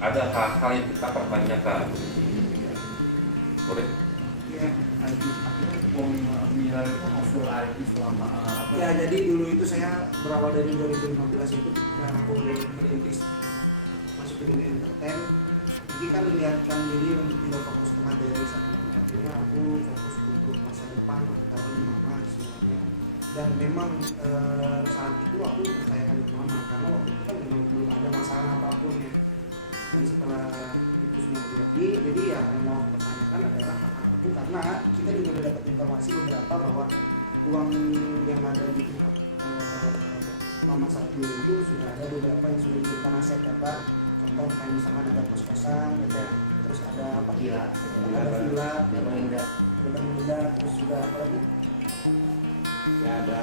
ada hal-hal yang kita pertanyakan. Boleh? Ya, akhirnya uang miliar itu hasil IT selama apa? Ya, jadi dulu itu saya berawal dari 2015 itu ketika aku merintis masuk ke dunia entertain. Jadi kan melihatkan diri untuk tidak fokus ke materi saat itu. Akhirnya aku fokus untuk masa depan, taruh di mama semuanya. Dan memang saat itu aku percayakan ke mama karena waktu itu kan memang belum ada masalah apapun ya. Dan setelah itu semua terjadi, jadi ya yang mau aku pertanyakan adalah hak aku, karena kita juga udah dapat informasi beberapa bahwa uang yang ada di mama satu itu sudah ada beberapa yang sudah dijadikan aset apa, contoh kayak misalkan ada kos-kosan gitu ya, terus ada apa, Gila. ada villa, Yang mengindah. benda-benda, terus juga apa lagi, Ya ada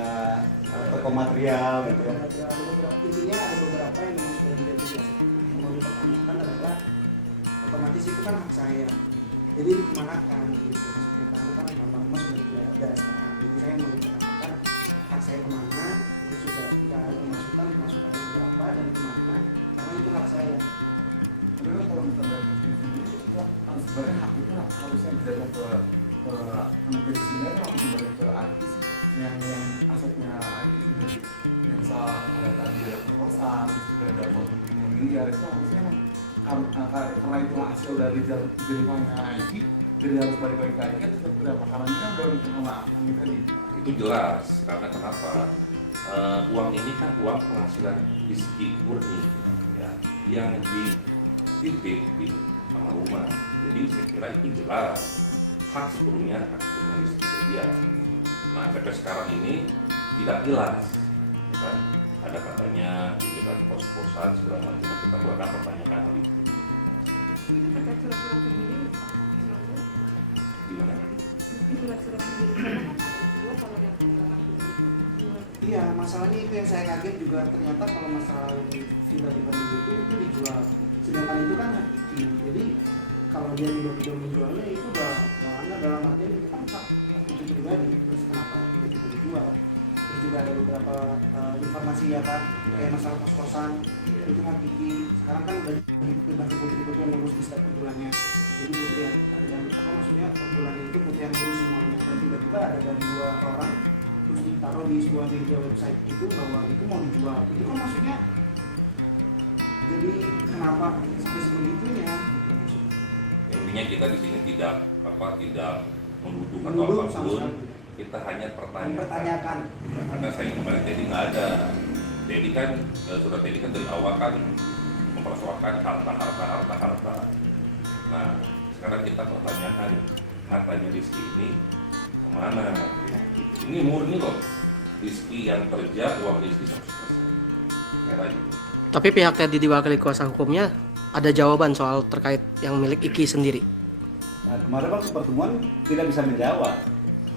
toko material gitu ya. ada beberapa, intinya ada beberapa yang memang sudah menjadi aset. Yang mau dipertanyakan adalah otomatis itu kan hak saya, jadi dikemanakan gitu maksudnya, karena kan mama sudah tidak ada sekarang, jadi saya mau dipertanyakan hak saya kemana, terus juga tidak ada pemasukannya berapa dan kemana, karena itu hak saya. Tapi kan kalau misalnya dari sendiri itu sebenarnya hak itu harusnya dijaga ke mungkin sebenarnya langsung kembali ke artis yang asetnya artis sendiri, yang soal ada tadi ada perkosaan, terus juga ada uang miliar, itu harusnya karena itu hasil dari jerifannya IT, jadi harus balik lagi ke IT itu seperti apa? Karena ini kan baru sama kami tadi. Itu jelas, karena kenapa? Uang ini kan uang penghasilan rizki murni ya, yang dititip di sama rumah. Jadi saya kira itu jelas hak sepenuhnya rizki dia. Nah, sampai sekarang ini tidak jelas, ya kan? Ada katanya diberikan kos-kosan segala macam, kita perlu akan pertanyakan hal itu. Itu terkait surat-surat sendiri, Gimana? surat-surat sendiri kan ada kalau yang Iya, masalahnya itu yang saya kaget juga, ternyata kalau masalah villa di Bandung itu dijual, sedangkan itu kan hak Iki. Jadi kalau dia tidak menjualnya itu udah makanya dalam artian itu kan hak itu pribadi, terus kenapa tidak dijual? Terus juga ada beberapa informasi ya kan, kayak masalah kos-kosan itu hak Iki. Sekarang kan udah dibantu putri-putri yang ngurus di setiap per bulannya. Jadi putri yang apa maksudnya per bulannya itu putri yang ngurus semuanya. Dan tiba-tiba ada dari 2 orang terus ditaruh di sebuah media website itu bahwa itu mau dijual. Itu kan maksudnya jadi kenapa sampai sebegitunya? Intinya kita di sini tidak menuduh atau Menuduh sama apapun, sekali. kita hanya Mempertanyakan. Karena saya kemarin Teddy nggak ada. Teddy kan sudah Teddy kan dari awal kan mempersoalkan harta. Nah sekarang kita pertanyakan hartanya Rizky ini kemana? Ini murni loh, Rizky yang kerja, uang Rizky 100%. Kira gitu. Tapi pihak tadi diwakili kuasa hukumnya ada jawaban soal terkait yang milik Iki sendiri. Nah, kemarin waktu pertemuan tidak bisa menjawab.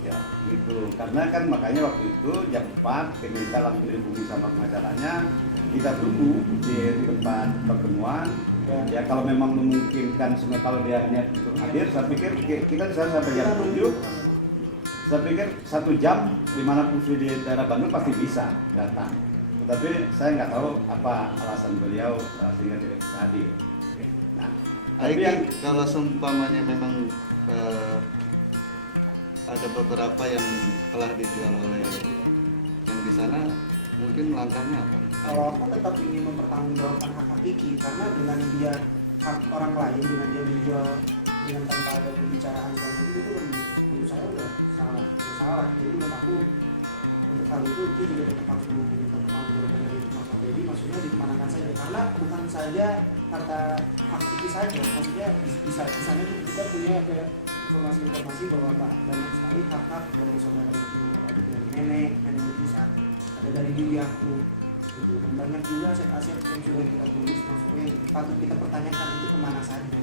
Ya, gitu. Karena kan makanya waktu itu jam 4 kita langsung dihubungi sama pengacaranya, kita tunggu di tempat pertemuan. Ya kalau memang memungkinkan semua, kalau dia hanya hadir, saya pikir kita bisa sampai jam 7. Saya pikir 1 jam dimanapun di daerah Bandung pasti bisa datang. Tetapi saya nggak tahu apa alasan beliau sehingga tidak bisa hadir. Nah, tapi yang kalau seumpamanya memang ada beberapa yang telah dijual oleh yang di sana, mungkin langkahnya apa? Kalau aku tetap ingin mempertanggungjawabkan hak Iki, karena dengan dia hak orang lain, dengan dia menjual dengan tanpa ada pembicaraan seperti itu menurut saya udah salah. Jadi menurut aku untuk hal itu juga tetap harus menghubungi pertanggungjawaban dari Mas Dedi, maksudnya dikemanakan saja, karena bukan saja harta hak Iki saja, maksudnya di sana kita punya kayak informasi bahwa banyak sekali hak-hak dari saudara dari nenek bisa, ada dari diri aku gitu. Dan banyak juga aset-aset yang sudah kita tulis, maksudnya patut kita pertanyakan itu kemana saja.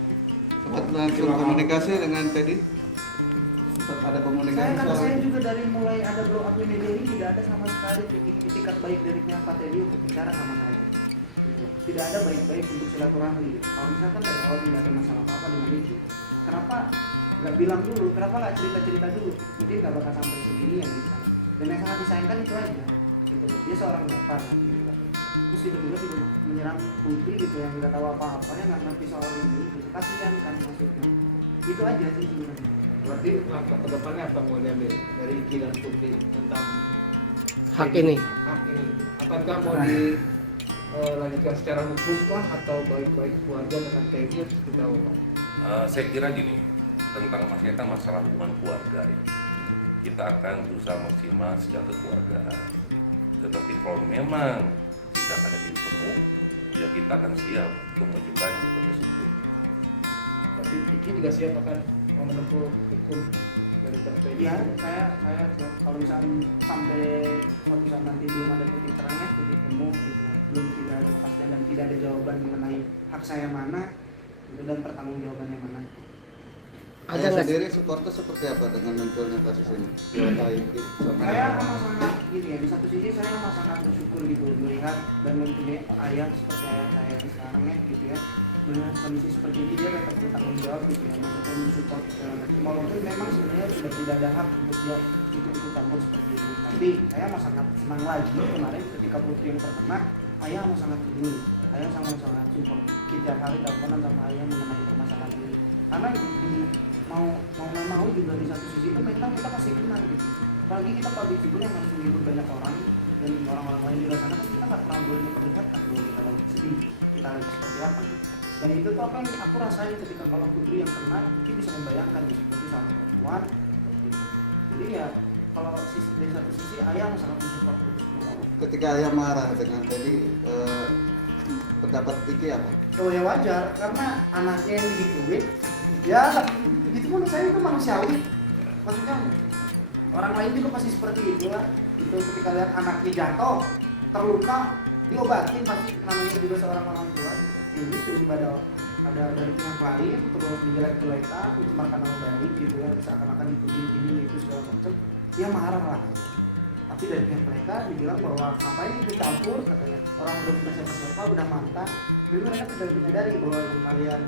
Sempat langsung komunikasi dengan Teddy? Sempat ada komunikasi? Saya juga dari mulai ada blow up ini tidak ada sama sekali itikat baik dari pihak Pak Teddy untuk bicara sama saya gitu. Tidak ada baik-baik untuk silaturahmi. Kalau misalkan dari awal tidak ada masalah apa-apa dengan itu, kenapa nggak bilang dulu, kenapa nggak cerita-cerita dulu, mungkin nggak bakal sampai segini yang gitu. Dan yang sangat disayangkan itu aja gitu. Dia seorang bapak gitu. terus tiba-tiba menyerang Putri gitu yang nggak tahu apa-apa, yang nggak ngerti soal ini gitu. Kasihan kan maksudnya. Itu aja sih sebenarnya. Berarti langkah ke depannya apa mau diambil dari Iki dan Putri tentang Hak ini. hak ini? Apakah mau dilanjutkan secara hukum kah atau baik-baik keluarga dengan Teddy atau seperti apa, Pak? Saya kira gini, tentang masalah hubungan keluarga ya. Kita akan berusaha maksimal secara kekeluargaan. Tetapi kalau memang tidak ada titik temu, ya kita akan siap untuk mengajukan ke proses hukum. Tapi Iki juga siap akan mau menempuh hukum dari Teddy. Iya, saya kalau misalnya sampai suatu saat nanti belum ada titik terangnya, titik temu gitu, belum tidak ada kepastian dan tidak ada jawaban mengenai hak saya mana gitu, dan pertanggungjawabannya mana. Ada Saya nggak sendiri supporter seperti apa dengan munculnya kasus ini? Dua Iki sama Saya amat sangat gitu ya, di satu sisi saya amat sangat bersyukur gitu melihat dan mempunyai ayah seperti ayah saya sekarang ya gitu ya, melihat kondisi seperti ini dia tetap bertanggung jawab gitu ya, maksudnya mensupport walaupun memang sebenarnya sudah tidak ada hak untuk dia ikut campur seperti ini, tapi saya amat sangat senang lagi kemarin ketika Putri yang terkena, ayah amat sangat peduli, ayah sangat support kita hari teleponan sama ayah mengenai permasalahan ini, karena mau juga di satu sisi itu mental kita pasti kena gitu, apalagi kita public figure yang harus menghibur banyak orang dan orang-orang lain di luar sana kan kita nggak pernah boleh memperlihatkan bahwa kita lagi sedih, kita lagi seperti apa gitu. Dan itu tuh apa yang aku rasain ketika kalau Putri yang kena, mungkin bisa membayangkan gitu, seperti sama perempuan gitu. Jadi ya kalau dari satu sisi ayah sangat mensupport itu semua. ketika ayah marah dengan Teddy, pendapat Iki apa? Oh ya wajar, karena anaknya yang digituin, ya itu menurut saya itu manusiawi. Maksudnya orang lain juga pasti seperti itu lah. Itu ketika lihat anaknya jatuh, terluka, diobatin pasti namanya juga seorang orang tua. Ini tiba-tiba ada dari pihak lain, terus dijelek-jelekan, mencemarkan nama baik gitu ya, seakan-akan dituding ini itu segala macam. Dia marah lah. Tapi dari pihak mereka dibilang bahwa ngapain ikut campur, katanya orang udah bukan siapa-siapa, udah mantan. Jadi mereka tidak menyadari bahwa yang kalian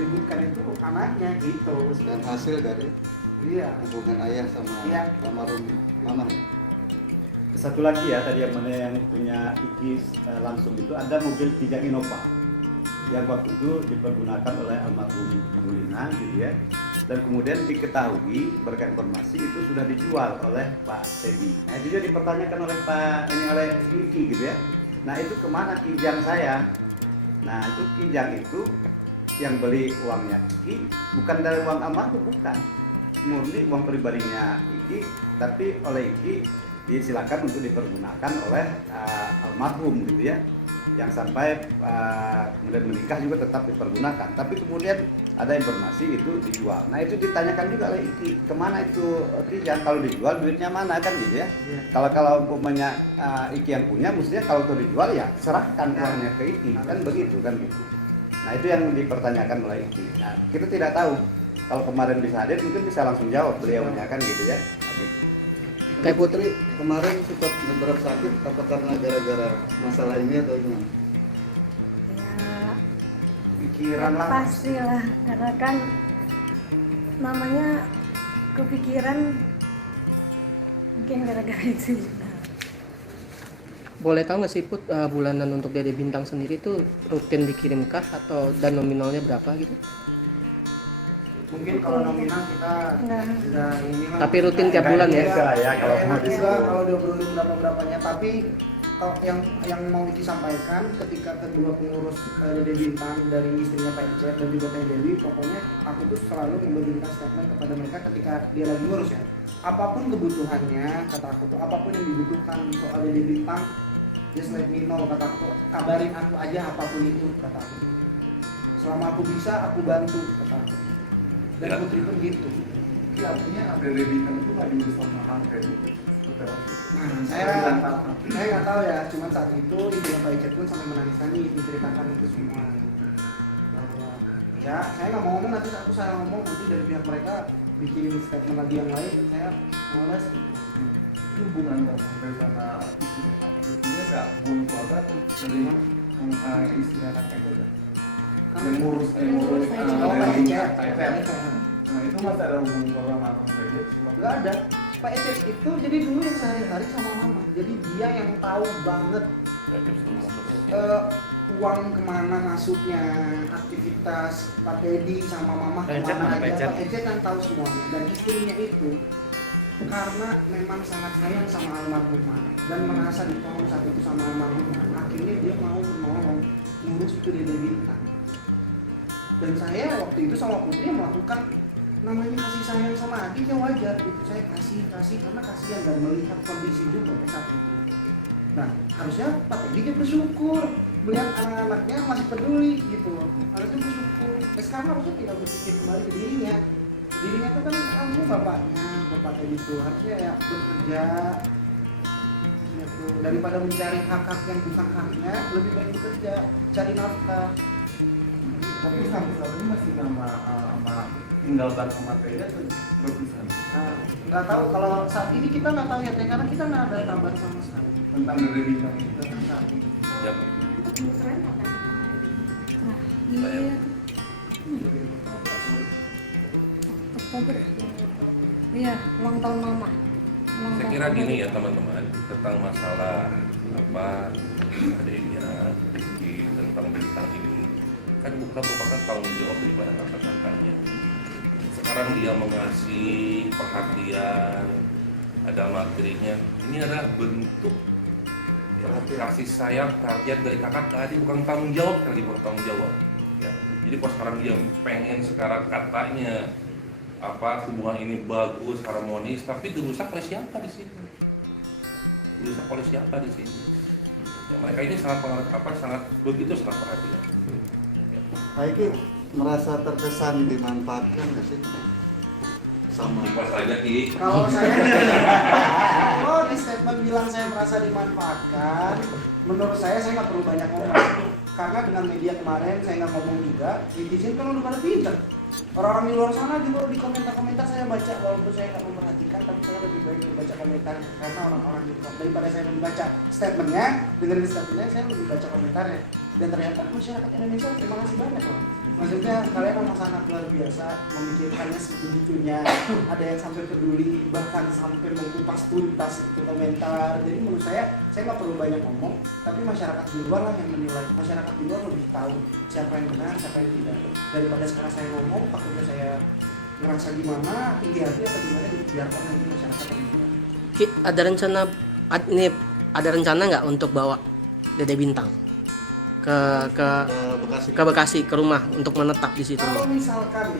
ributkan itu anaknya gitu. Dan hasil dari Iya. hubungan ayah sama Iya. almarhum mama. Satu lagi ya, tadi yang mana yang punya Iki langsung itu ada mobil Kijang Innova yang waktu itu dipergunakan oleh almarhum Bulina gitu ya, dan kemudian diketahui berkat informasi itu sudah dijual oleh Pak Teddy. Nah itu juga dipertanyakan oleh oleh Iki gitu ya. Nah itu kemana Kijang saya? Nah itu Kijang itu yang beli uangnya Iki bukan dari uang almarhum, bukan, murni uang pribadinya Iki, tapi oleh Iki disilakan untuk dipergunakan oleh almarhum gitu ya, yang sampai kemudian menikah juga tetap dipergunakan, tapi kemudian ada informasi itu dijual. Nah itu ditanyakan juga oleh Iki, kemana itu Kijang, kalau dijual duitnya mana kan gitu ya. Kalau umpamanya Iki yang punya, mestinya kalau itu dijual ya serahkan uangnya ke Iki, kan begitu kan gitu. Nah itu yang dipertanyakan oleh Iki. Nah kita tidak tahu, kalau kemarin bisa hadir mungkin bisa langsung jawab beliaunya kan gitu ya. kayak Putri? Kemarin sempat beberapa sakit, apa karena gara-gara masalah ini atau gimana? Ya, Pikiran lah. pastilah karena kan namanya kepikiran mungkin gara-gara itu juga. Boleh tahu nggak sih Put, bulanan untuk Dede Bintang sendiri itu rutin dikirimkah atau dan nominalnya berapa gitu? Mungkin kalau nominal kita Enggak. sudah ini lah. Tapi rutin tiap bulan ya? Bisa lah ya kalau mau Enak juga disebut. kalau diobrolin berapa-berapanya. Tapi kalau yang mau Iki sampaikan ketika kedua pengurus Dede Bintang dari istrinya Pak Encep dan juga Teh Dewi, pokoknya aku tuh selalu memberikan statement kepada mereka ketika dia lagi ngurus ya. Apapun kebutuhannya, kata aku tuh, apapun yang dibutuhkan soal Dede Bintang, just let me know, kata aku, kabarin aku aja apapun itu, kata aku. Selama aku bisa, aku bantu, kata aku. Dan Ya. Putri pun gitu. Jadi artinya ada Bintang itu nggak diurus sama Angket itu seperti apa? Nah, saya nggak tahu ya, cuma saat itu ibunya Pak Icet pun sampai menangis menceritakan itu semua. Bahwa ya saya nggak mau ngomong, nanti aku salah ngomong nanti dari pihak mereka bikin statement lagi yang lain, saya malas gitu. Itu hubungan Angket sama istrinya Angket itu dia nggak hubungan keluarga tuh dari istrinya Angket itu dah. Yang ngurus Oh, Pak Icet. Nah itu masih ada hubungan keluarga sama Angket? Nggak ada. Pak Ecep itu jadi dulu yang sehari-hari sama mama. Jadi dia yang tahu banget Uang kemana masuknya, aktivitas Pak Teddy sama Mama kemana aja, Pak Ece kan tahu semuanya. Dan istrinya itu karena memang sangat sayang sama almarhumah dan merasa ditolong saat itu sama almarhumah, akhirnya dia mau menolong ngurus itu Dede Bintang. Dan saya waktu itu sama Putri melakukan namanya kasih sayang sama adik ya wajar gitu, saya kasih karena kasihan dan melihat kondisi juga saat itu. Nah harusnya Pak Teddy dia bersyukur melihat anak-anaknya masih peduli gitu, harusnya bersyukur. Sekarang harusnya tidak berpikir kembali ke dirinya itu kan kamu bapaknya, bapak Teddy itu harusnya ya bekerja gitu. Daripada mencari hak-hak yang bukan haknya, lebih baik bekerja, cari nafkah. Tapi sampai saat ini masih nama tinggal bareng sama Teddy atau berpisah? Nggak tahu, kalau saat ini kita nggak tahu ya Teh, karena kita nggak ada kabar sama sekali Tentang Dede Bintang itu. tentang saat ini. Ya, Keren apa? Saya. Oktober. Iya, ulang tahun mama. saya kira gini ya teman-teman, tentang masalah adanya Rizky tentang bintang ini kan bukan merupakan tanggung jawab daripada kakak-kakaknya. Sekarang dia mengasih perhatian, ada materinya, ini adalah bentuk kasih sayang, perhatian dari kakak tadi, bukan tanggung jawab, bukan tanggung jawab ya. Jadi kalau sekarang dia pengen sekarang katanya hubungan ini bagus, harmonis, tapi dirusak oleh siapa di sini? Dirusak oleh siapa di sini? Ya, mereka ini sangat begitu sangat perhatian. Pak Iki merasa terkesan dimanfaatkan nggak sih sama Pas aja Ki. Kalau saya kalau di statement bilang saya merasa dimanfaatkan, menurut saya nggak perlu banyak ngomong. Karena dengan media kemarin saya nggak ngomong juga, netizen kan udah pada pinter. Orang-orang di luar sana juga di komentar-komentar saya baca, walaupun saya nggak memperhatikan, tapi saya lebih baik membaca komentar karena orang-orang di daripada saya membaca statementnya, dengerin statementnya, saya lebih baca komentarnya. Dan ternyata masyarakat Indonesia terima kasih banyak loh. Maksudnya kalian memang sangat luar biasa memikirkannya sebegitunya. Ada yang sampai peduli, bahkan sampai mengupas tuntas itu komentar. Jadi menurut saya nggak perlu banyak ngomong, tapi masyarakat di luar lah yang menilai. Masyarakat di luar lebih tahu siapa yang benar, siapa yang tidak. Daripada sekarang saya ngomong, takutnya saya ngerasa gimana, tinggi hati atau gimana, biarkan nanti masyarakat yang menilai. Ki, ada rencana nggak untuk bawa Dede Bintang ke Bekasi, ke rumah untuk menetap di situ? Kalau misalkan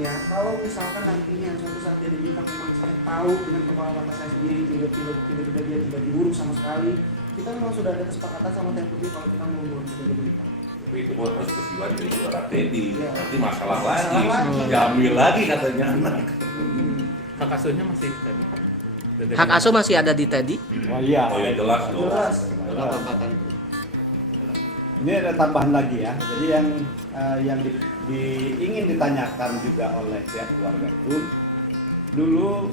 nantinya suatu saat Dede Bintang memang saya tahu dengan kepala mata saya sendiri tiba-tiba dia tidak diurus sama sekali, kita memang sudah ada kesepakatan sama Teh Putih kalau kita mau ngurus Dede Bintang. Itu harus persetujuan dari saudara Teddy. Ya. Nanti masalah lagi, lagi. diambil lagi katanya anak. Hak asuhnya masih tadi. Hak asuh masih ada di Teddy? Oh iya. Oh ya jelas dong. Jelas. Ini ada tambahan lagi ya. Jadi yang ingin ditanyakan juga oleh pihak keluarga itu, dulu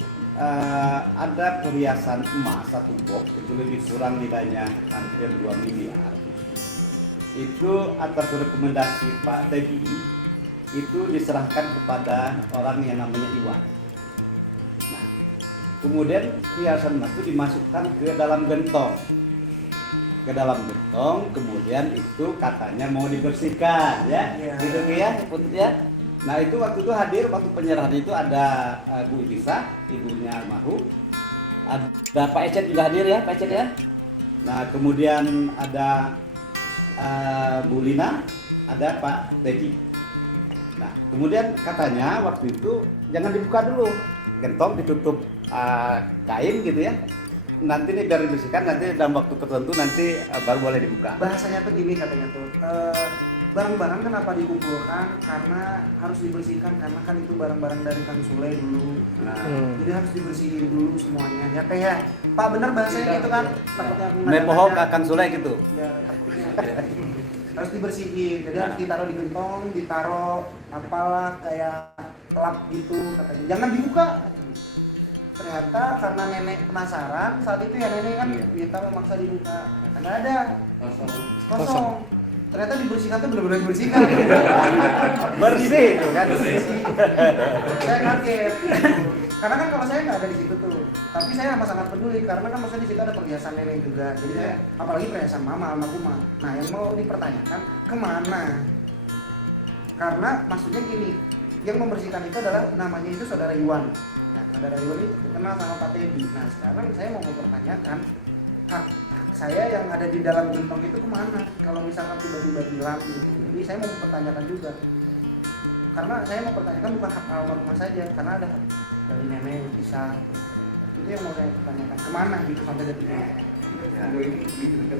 ada perhiasan emas satu box itu lebih kurang nilainya hampir 2 miliar. Itu atas rekomendasi Pak Teddy itu diserahkan kepada orang yang namanya Iwan. Nah, kemudian perhiasan emas itu dimasukkan ke dalam gentong. Kemudian itu katanya mau dibersihkan ya, gitu ya, Putri ya. Nah itu waktu itu hadir waktu penyerahan itu ada Bu Itisa, ibunya almarhum, ada Pak Ecet juga hadir ya, Pak Ecet ya. Nah kemudian ada Bu Lina, ada Pak Teddy. Nah kemudian katanya waktu itu jangan dibuka dulu, gentong ditutup kain gitu ya. Nanti nih biar dibersihkan, nanti dalam waktu tertentu nanti baru boleh dibuka. Bahasanya tuh gini katanya tuh, barang-barang kenapa dikumpulkan karena harus dibersihkan karena kan itu barang-barang dari Kang Sule dulu. Jadi harus dibersihin dulu semuanya. Ya Teh ya, Pak bener bahasanya gitu kan? Takutnya aku nggak Mepohok ada. Kang Sule gitu. Ya takutnya. Harus dibersihin. Jadi harus ditaruh di gentong, ditaruh apalah kayak lap gitu katanya. Jangan dibuka. Ternyata karena nenek penasaran saat itu ya nenek kan minta memaksa dibuka, nggak ada, kosong. Ternyata dibersihkan tuh benar-benar dibersihkan. Bersih itu kan. Saya kaget. karena kan kalau saya nggak ada di situ tuh, tapi saya amat sangat peduli karena kan maksudnya di situ ada perhiasan nenek juga, jadi saya apalagi perhiasan mama almarhumah. Nah yang mau dipertanyakan kemana? Karena maksudnya gini, yang membersihkan itu adalah namanya itu saudara Iwan. Nah saudara Iwan itu kenal sama Pak Teddy. Nah sekarang saya mau mempertanyakan hak saya yang ada di dalam gentong itu kemana? Kalau misalkan tiba-tiba hilang gitu, jadi saya mau mempertanyakan juga. Karena saya mempertanyakan bukan hak almarhumah saja, karena ada hak dari nenek bisa. Itu yang mau saya pertanyakan kemana gitu sampai detik ini. Sejauh ini diberikan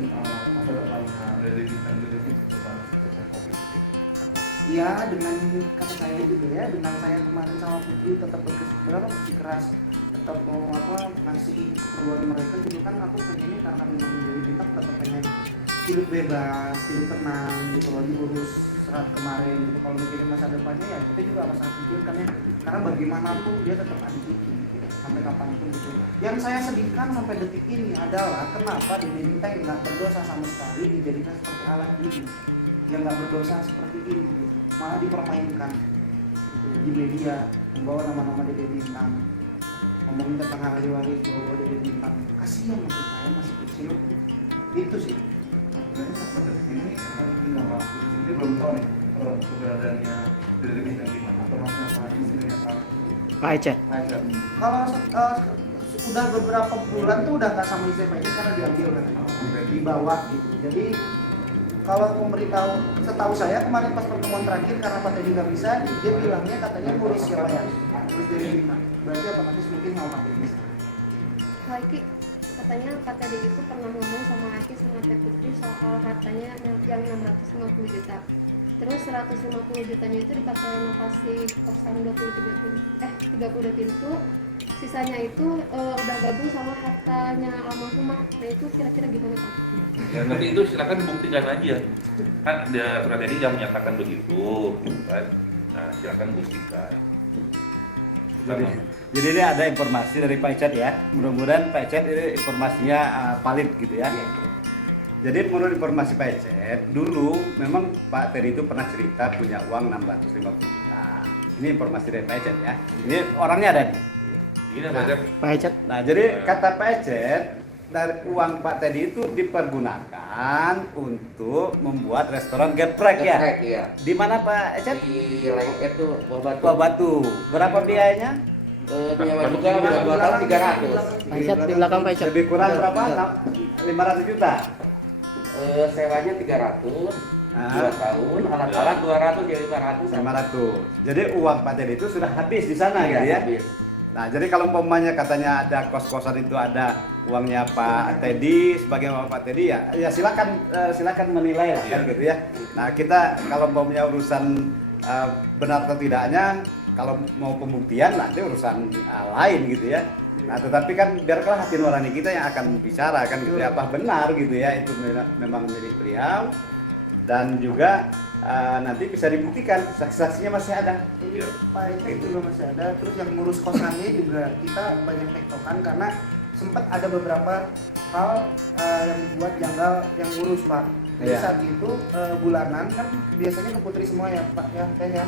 masa depannya dari bintang juga sih tentang COVID. Iya, dengan kata saya juga ya, dengan saya kemarin sama Putri tetap bersikeras, tetap mau ngasih keperluan mereka juga kan aku pengennya karena memang menjadi bintang tetap pengen hidup bebas, hidup tenang gitu loh, diurus serat kemarin gitu. Kalau mikirin masa depannya ya kita juga harus pikirkan ya, karena bagaimanapun dia tetap adik Kiki gitu, sampai kapanpun gitu. Yang saya sedihkan sampai detik ini adalah kenapa Dede Bintang yang nggak berdosa sama sekali dijadikan seperti alat gini, yang nggak berdosa seperti ini gitu, malah dipermainkan gitu, di media membawa nama-nama Dede Bintang, ngomongin tentang ahli waris bahwa Dede Bintang, kasihan maksud saya masih kecil itu sih. Sebenarnya sampai detik ini tinggal waktu di sini belum tahu nih keberadaannya dari bintang di mana atau masih istrinya saat Pak Ecet. aja. Kalau udah beberapa bulan tuh udah nggak sama istri Pak Ecet karena diambil katanya, dibawa gitu. Jadi kalau memberitahu, setahu saya kemarin pas pertemuan terakhir karena Pak Teddy nggak bisa, dia bilangnya katanya ngurus siapa ya, ngurus dari Bintang. Berarti otomatis mungkin mau Pak Teddy. Haiki, katanya Pak Teddy itu pernah ngomong sama Haiki sama Teh Putri soal hartanya yang 650 juta. Terus 150 jutanya itu dipakai renovasi kosan 32 pintu. Sisanya itu udah gabung sama hartanya almarhumah. Nah itu kira-kira gimana Pak? Ya nanti itu silakan buktikan aja. Kan dia Pak Teddy yang menyatakan begitu, kan? Nah silakan buktikan. Jadi ini ada informasi dari Pak Ecet ya. Mudah-mudahan Pak Ecet ini informasinya valid gitu ya. Jadi menurut informasi Pak Ecet, dulu memang Pak Teddy itu pernah cerita punya uang 650 juta. Ini informasi dari Pak Ecet ya. Ini orangnya ada nih. Ini apa? Pak Ecet. Nah jadi kata Pak Ecet, dari uang Pak Teddy itu dipergunakan untuk membuat restoran geprek ya. Iya. Di mana Pak Ecet? Di Lengket itu Buah Batu. Berapa biayanya? nyawa juga udah 2 tahun 300. Pak Ecet di belakang Pak Ecet. Lebih kurang berapa? 500 juta. Sewanya 300. 2 tahun, alat-alat 200 jadi 500. 500. Jadi uang Pak Teddy itu sudah habis di sana gitu ya. Habis. Nah, jadi kalau umpamanya katanya ada kos-kosan itu ada uangnya Pak Teddy sebagai uang Pak Teddy ya silakan menilai lah kan gitu ya. Nah, kita kalau umpamanya urusan benar atau tidaknya kalau mau pembuktian nanti urusan lain gitu ya. Nah, tetapi kan biarkanlah hati nurani kita yang akan bicara kan gitu ya, apa benar gitu ya itu memang milik beliau dan juga nanti bisa dibuktikan saksi-saksinya masih ada. Ini Pak Ecet juga masih ada. Terus yang ngurus kosannya juga kita banyak tektokan karena sempat ada beberapa hal yang dibuat janggal yang ngurus Pak. Jadi saat itu bulanan kan biasanya ke Putri semua ya Pak ya Teh ya.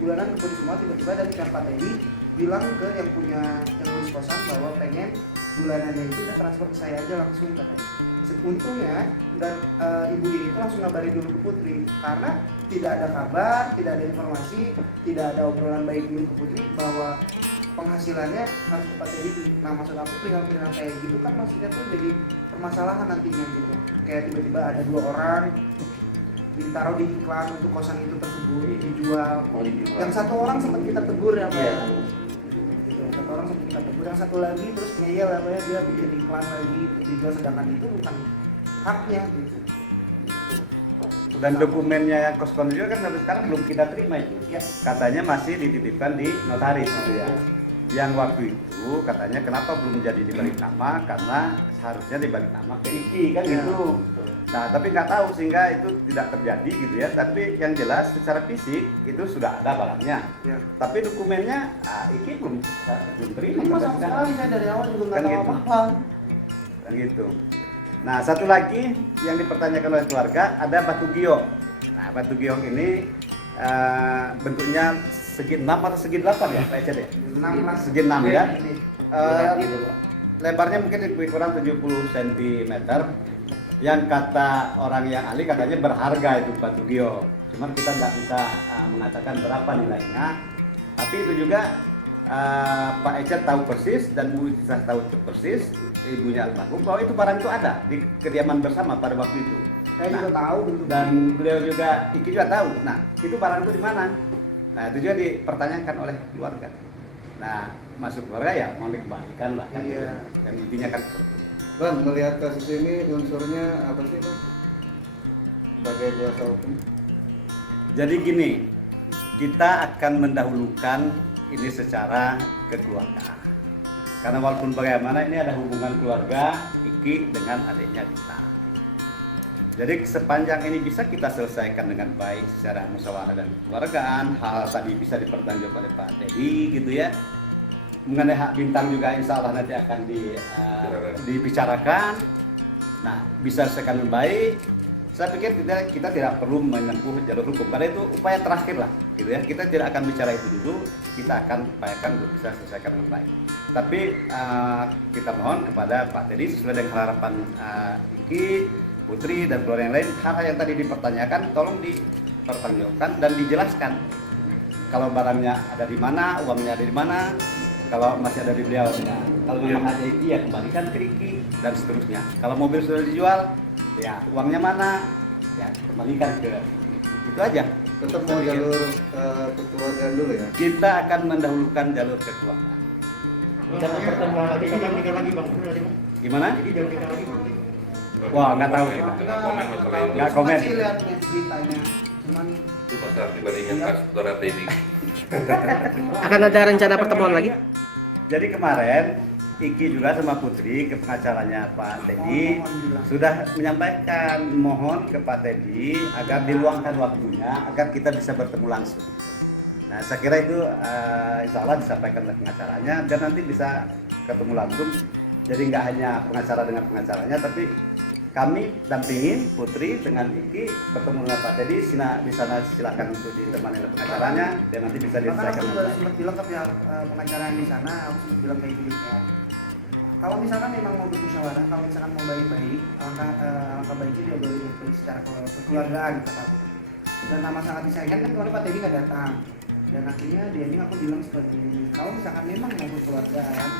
Bulanan ke Putri semua tiba-tiba dari pihak Pak Teddy bilang ke yang punya yang ngurus kosan bahwa pengen bulanannya itu udah transfer ke saya aja langsung katanya. Untungnya dan ibu ini tuh langsung ngabarin dulu ke Putri karena tidak ada kabar, tidak ada informasi, tidak ada obrolan baik dulu ke Putri bahwa penghasilannya harus ke Pak Teddy. Nah maksud aku perihal-perihal kayak gitu kan maksudnya tuh jadi permasalahan nantinya gitu. Kayak tiba-tiba ada 2 orang ditaruh di iklan untuk kosan itu tersebut dijual. Yang 1 orang sempat kita tegur ya Pak. Satu orang sempat kita tegur, yang 1 lagi terus ngeyel apa ya dia bikin iklan lagi dijual sedangkan itu bukan haknya gitu. Dan dokumennya yang kos-kosan juga kan sampai sekarang belum kita terima itu. Ya. Katanya masih dititipkan di notaris gitu ya. Yang waktu itu katanya kenapa belum jadi dibalik nama karena seharusnya dibalik nama ke Iki kan gitu. Nah tapi nggak tahu sehingga itu tidak terjadi gitu ya. Tapi yang jelas secara fisik itu sudah ada barangnya. Ya. Tapi dokumennya Iki belum terima. Ini sampai sama sekarang. sekali saya dari awal juga nggak Kan tahu gitu. apa-apa. Kan gitu. Nah satu lagi yang dipertanyakan oleh keluarga ada batu giok. Nah batu giok ini bentuknya segi 6 atau segi 8 ya Pak Ecet ya? 6 Segi 6 ya. Gitu, Pak. Lebarnya mungkin lebih kurang 70 cm. Yang kata orang yang ahli katanya berharga itu batu gio. Cuman kita nggak bisa mengatakan berapa nilainya. Tapi itu juga Pak Ecet tahu persis dan Bu Itisah tahu persis, ibunya almarhum, bahwa itu barang itu ada di kediaman bersama pada waktu itu. Saya juga tahu bentuknya. Dan beliau juga, Iki juga tahu. Nah, itu barang itu di mana? Nah, itu juga dipertanyakan oleh keluarga. Nah, masuk keluarga ya mau dikembalikan lah kan. Iya. Dan intinya kan seperti itu. Bang, melihat kasus ini unsurnya apa sih Bang? Sebagai kuasa hukum. Jadi gini, kita akan mendahulukan ini secara kekeluargaan. Karena walaupun bagaimana ini ada hubungan keluarga Iki dengan adiknya kita. Jadi sepanjang ini bisa kita selesaikan dengan baik secara musyawarah dan kekeluargaan, hal tadi bisa dipertanggungjawabkan oleh Pak Teddy gitu ya. Mengenai hak bintang juga insya Allah nanti akan dibicarakan. Nah, bisa selesaikan dengan baik. Saya pikir kita tidak perlu menempuh jalur hukum karena itu upaya terakhir lah gitu ya. Kita tidak akan bicara itu dulu, kita akan upayakan untuk bisa selesaikan dengan baik. Tapi kita mohon kepada Pak Teddy sesuai dengan harapan Iki, Putri dan keluarga yang lain, hal-hal yang tadi dipertanyakan tolong dipertanggungjawabkan dan dijelaskan. Kalau barangnya ada di mana, uangnya ada di mana, kalau masih ada di beliau ya. Kalau memang ada Iki ya kembalikan ke Iki dan seterusnya. Kalau mobil sudah dijual, ya uangnya mana, ya kembalikan ke itu aja. Tetap mau jalur kekeluargaan dulu ya. Kita akan mendahulukan jalur kekeluargaan. Jangan pertemuan lagi, jangan nikah lagi bang. Gimana? Jadi jangan nikah lagi bang. Wah, nggak tahu. Nggak komen masalah itu. Nggak komen. Masih lihat beritanya, cuman Itu masalah pribadinya Pak Saudara Teddy. Akan ada rencana pertemuan lagi? Jadi kemarin Iki juga sama Putri ke pengacaranya Pak Teddy sudah menyampaikan mohon ke Pak Teddy agar diluangkan waktunya agar kita bisa bertemu langsung. Nah, saya kira itu insya Allah disampaikan oleh pengacaranya dan nanti bisa ketemu langsung. Jadi nggak hanya pengacara dengan pengacaranya, tapi kami dampingin Putri dengan Iki bertemu dengan Pak Teddy. Di sana silakan untuk ditemani oleh pengacaranya dan nanti bisa bahkan diselesaikan. aku baru sempat bilang ke pihak pengacara yang di sana, aku sempat bilang kayak gini ya. Kalau misalkan memang mau bermusyawarah, kalau misalkan mau baik-baik, alangkah baiknya dia boleh berpikir secara kekeluargaan kata aku. Dan nama sangat disayangkan kan kemarin Pak Teddy nggak datang. Dan akhirnya dia ini aku bilang seperti ini, kalau misalkan memang mau berkeluargaan,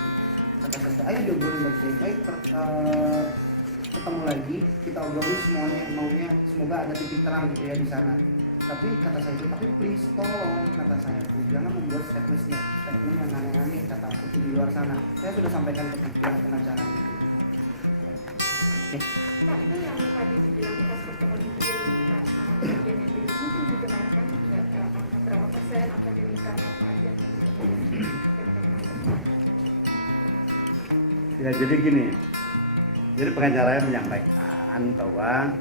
kata saya, ayo dia boleh baik-baik ketemu lagi, kita obrolin semuanya maunya, semoga ada titik terang gitu ya di sana. Tapi kata saya itu, tapi please tolong kata saya itu jangan membuat statement yang aneh-aneh kata aku di luar sana. Saya sudah sampaikan ke pihak pengacara. Pak, itu yang tadi dibilang pas pertemuan itu dia minta bagian yang itu mungkin dijelaskan nggak berapa persen atau dia minta apa aja? Ya jadi gini, jadi pengacaranya menyampaikan bahwa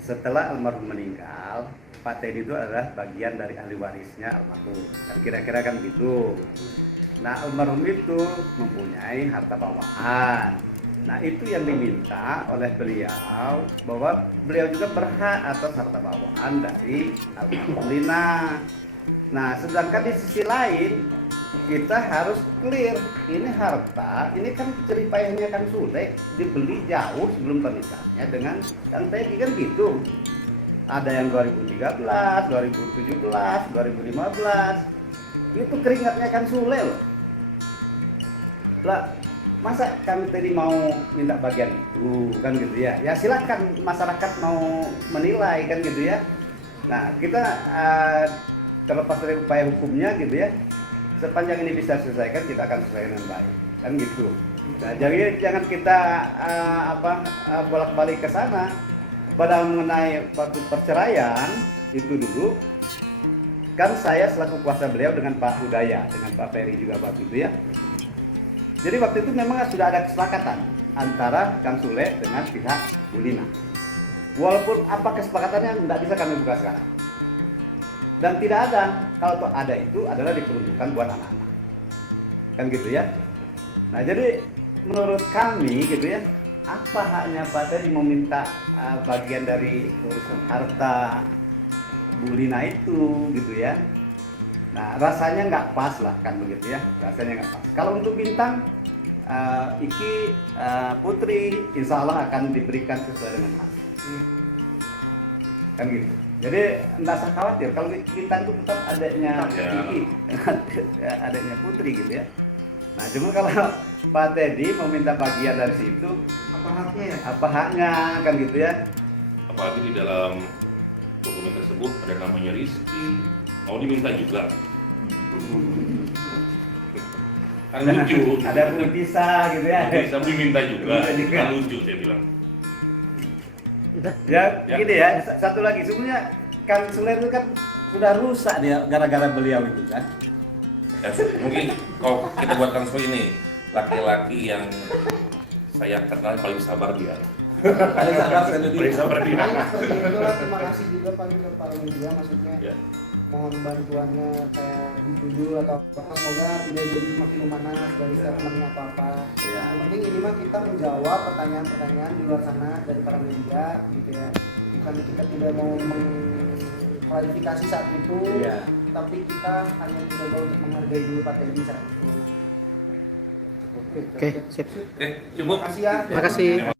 setelah almarhum meninggal, Pak Teddy itu adalah bagian dari ahli warisnya almarhum, dan kira-kira kan gitu. Nah, almarhum itu mempunyai harta bawaan. Nah, itu yang diminta oleh beliau bahwa beliau juga berhak atas harta bawaan dari almarhum Lina. Nah, sedangkan di sisi lain kita harus clear, ini harta, ini kan ceripayahnya Kang Sule dibeli jauh sebelum pernikahannya dengan Kang Teddy kan gitu. Ada yang 2013, 2017, 2015, itu keringatnya Kang Sule loh. Lah, masa Kang Teddy mau minta bagian itu kan gitu ya? Ya silakan masyarakat mau menilai kan gitu ya. Nah, kita terlepas dari upaya hukumnya gitu ya. Sepanjang ini bisa selesaikan, kita akan selesaikan dengan baik, kan gitu. Nah, jadi jangan kita bolak-balik ke sana. Pada mengenai waktu perceraian itu dulu, kan saya selaku kuasa beliau dengan Pak Hudaya, dengan Pak Ferry juga waktu itu ya. Jadi waktu itu memang sudah ada kesepakatan antara Kang Sule dengan pihak Bu Lina. Walaupun apa kesepakatannya tidak bisa kami buka sekarang. Dan tidak ada, kalau ada itu adalah diperuntukkan buat anak-anak, kan gitu ya. Nah jadi menurut kami gitu ya, apa haknya Pak Teddy meminta bagian dari urusan harta Bu Lina itu gitu ya. Nah rasanya nggak pas lah kan begitu ya, rasanya nggak pas. Kalau untuk bintang Iki Putri insya Allah akan diberikan sesuai dengan hak kan gitu. Jadi nggak usah khawatir kalau bintang itu tetap adanya Iki, adanya Putri gitu ya. Nah cuma kalau Pak Teddy meminta bagian dari situ, Apa haknya ya? apa haknya kan gitu ya. Apalagi di dalam dokumen tersebut ada namanya Rizky, mau diminta juga. Kan lucu. Ada Bu Tisa gitu ya. Bisa diminta juga. Bisa juga. Kan lucu saya bilang. Ya, Ya. gini ya, satu lagi sebenarnya Kang Sule itu kan sudah rusak dia gara-gara beliau itu kan. Ya, mungkin kalau kita buat Kang Sule ini laki-laki yang saya kenal paling sabar dia. Paling sabar Paling sabar dia. Paling seperti itulah, terima kasih juga paling ke para media, maksudnya Ya. mohon bantuannya kayak di judul atau apa, semoga tidak jadi makin memanas dari statementnya apa-apa. Iya. Yang penting ini mah kita menjawab pertanyaan-pertanyaan di luar sana dari para media gitu ya. Bukan kita tidak mau mengklarifikasi saat itu, Iya. tapi kita hanya mencoba untuk menghargai dulu Pak Teddy saat itu. Oke, sip. Oke, cukup. Terima kasih ya. Terima kasih.